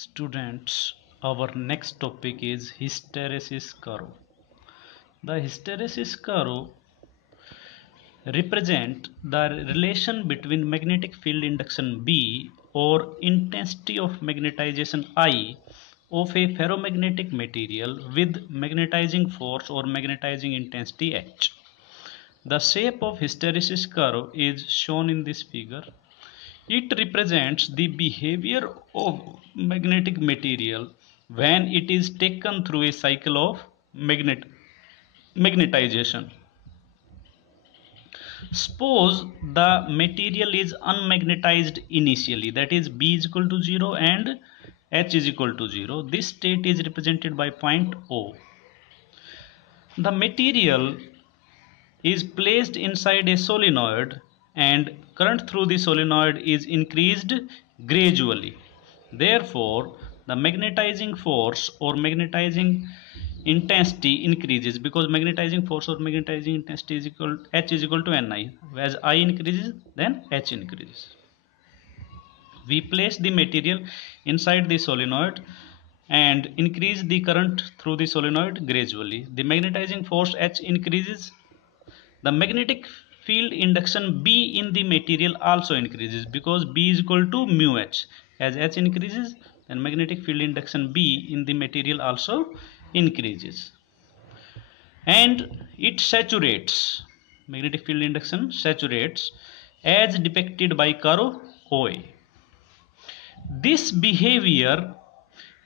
Students, our next topic is hysteresis curve. The hysteresis curve represent the relation between magnetic field induction B or intensity of magnetization I of a ferromagnetic material with magnetizing force or magnetizing intensity H. The shape of hysteresis curve is shown in this figure. It represents the behavior of magnetic material when it is taken through a cycle of magnetization. Suppose the material is unmagnetized initially, that is B is equal to 0 and H is equal to 0. This state is represented by point O. The material is placed inside a solenoid and current through the solenoid is increased gradually. Therefore, the magnetizing force or magnetizing intensity increases because magnetizing force or magnetizing intensity is equal H is equal to Ni. As I increases, then H increases. We place the material inside the solenoid and increase the current through the solenoid gradually. The magnetizing force H increases. The magnetic field induction B in the material also increases because B is equal to mu H. As H increases, then magnetic field induction B in the material also increases. And it saturates, magnetic field induction saturates as depicted by curve OA. This behavior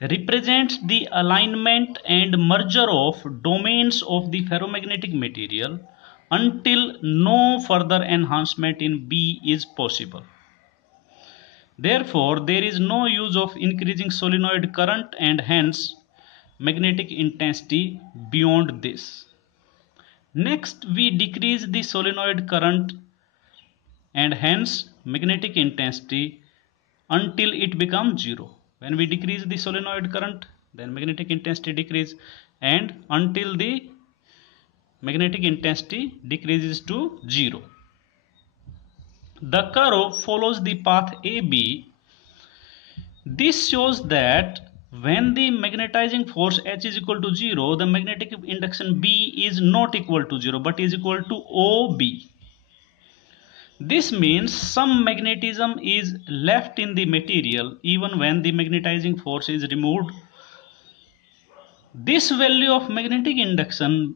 represents the alignment and merger of domains of the ferromagnetic material until no further enhancement in B is possible. Therefore, there is no use of increasing solenoid current and hence magnetic intensity beyond this. Next, we decrease the solenoid current and hence magnetic intensity until it becomes 0. When we decrease the solenoid current, then magnetic intensity decreases and until the magnetic intensity decreases to 0. The curve follows the path AB. This shows that when the magnetizing force H is equal to 0, the magnetic induction B is not equal to 0 but is equal to OB. This means some magnetism is left in the material even when the magnetizing force is removed. This value of magnetic induction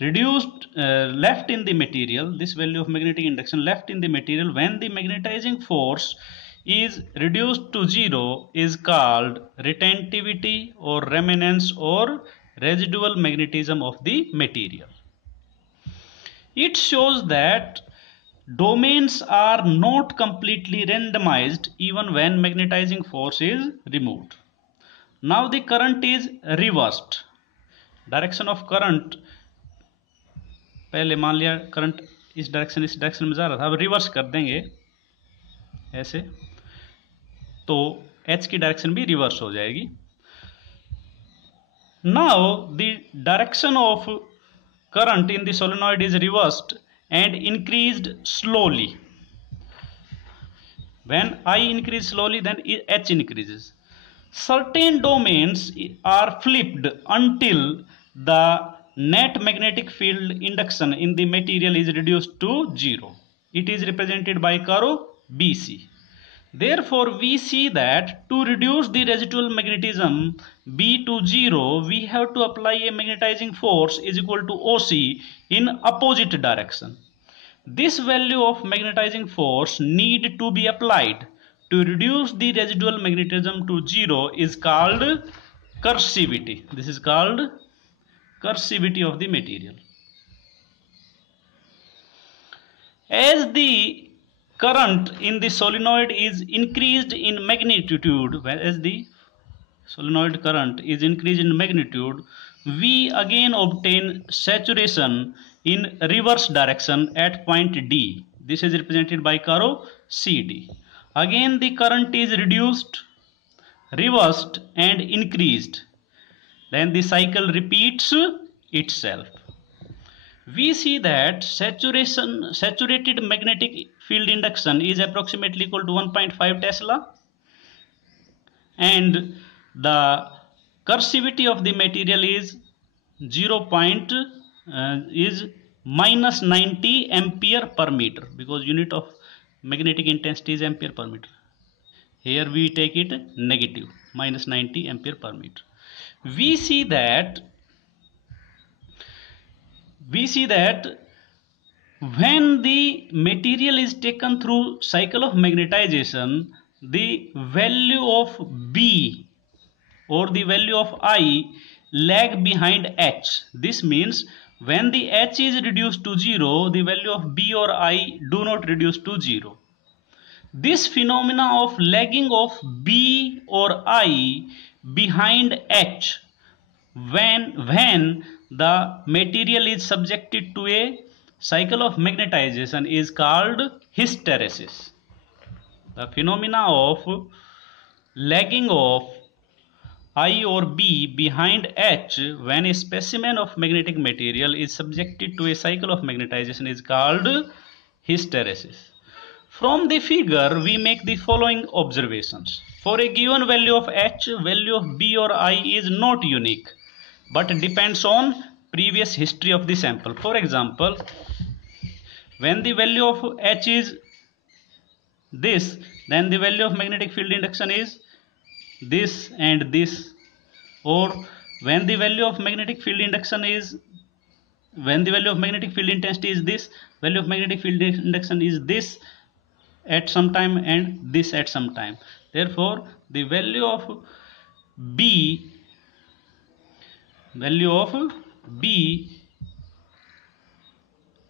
left in the material, this value of magnetic induction left in the material when the magnetizing force is reduced to 0 is called retentivity or remanence or residual magnetism of the material. It shows that domains are not completely randomized even when magnetizing force is removed. Now the current is reversed. Direction of current, पहले मान लिया current इस direction में जा रहा था, अब reverse कर देंगे ऐसे तो H की डायरेक्शन भी रिवर्स हो जाएगी. Now the direction of current in the solenoid is reversed and increased slowly. When I increase slowly, then H increases. Certain domains are flipped until the net magnetic field induction in the material is reduced to 0. It is represented by curve BC. Therefore, we see that to reduce the residual magnetism B to 0, we have to apply a magnetizing force is equal to OC in opposite direction. This value of magnetizing force need to be applied to reduce the residual magnetism to 0 is called cursivity. This is called cursivity of the material. As the current in the solenoid is increased in magnitude, as the solenoid current is increased in magnitude, we again obtain saturation in reverse direction at point D. This is represented by curve CD. Again the current is reduced, reversed and increased. Then the cycle repeats itself. We see that saturated magnetic field induction is approximately equal to 1.5 Tesla and the coercivity of the material is 0. Is minus 90 ampere per meter, because unit of magnetic intensity is ampere per meter. Here we take it negative, minus 90 ampere per meter. We see that when the material is taken through cycle of magnetization, the value of B or the value of I lag behind H. This means when the H is reduced to 0, the value of B or I do not reduce to 0. This phenomena of lagging of B or I behind H when the material is subjected to a cycle of magnetization is called hysteresis. The phenomena of lagging of I or B behind H when a specimen of magnetic material is subjected to a cycle of magnetization is called hysteresis. From the figure, we make the following observations. For a given value of H, value of B or I is not unique, but depends on previous history of the sample. For example, when the value of H is this, then the value of magnetic field induction is this and this. Or when the value of magnetic field induction is, when the value of magnetic field intensity is this, value of magnetic field induction is this at some time and this at some time. Therefore, the value of B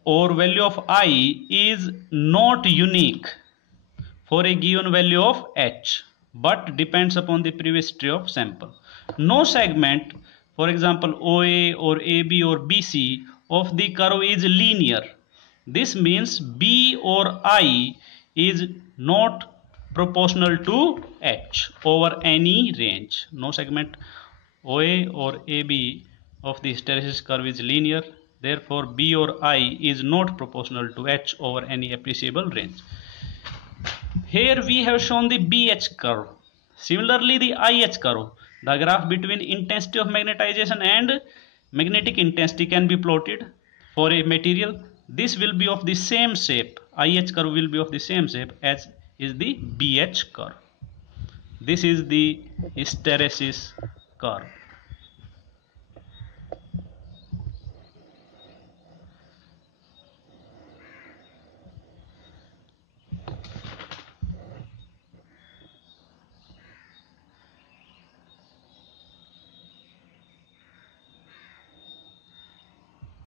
or value of I is not unique for a given value of H, but depends upon the previous history of sample. No segment, for example OA or AB or BC of the curve is linear. This means B or I is not proportional to H over any range. No segment OA or AB of the hysteresis curve is linear. Therefore, B or I is not proportional to H over any appreciable range. Here we have shown the BH curve. Similarly, the IH curve, the graph between intensity of magnetization and magnetic intensity, can be plotted for a material. This will be of the same shape. IH curve will be of the same shape as is the BH curve. This is the hysteresis curve.